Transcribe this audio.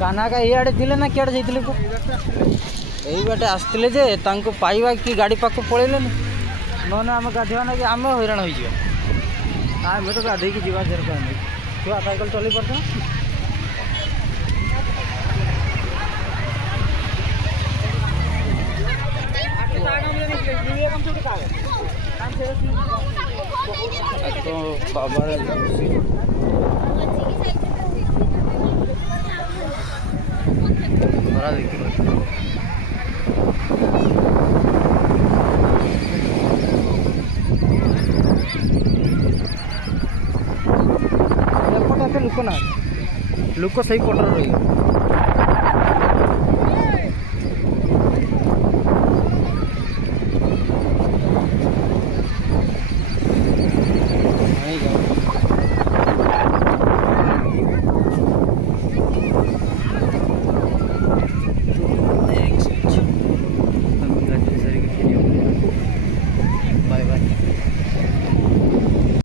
कान्हा का इे थे ना किए जाते यही बाटे आसते जे पाइबा कि गाड़ी पाख पलैले नौने आम गाधोवा ना कि आम हैरान हो आम तो गाधे की जावा छुआ साइकेल चल पार तो बाबा खरा देखिए लोक ना लोक सही पटर रही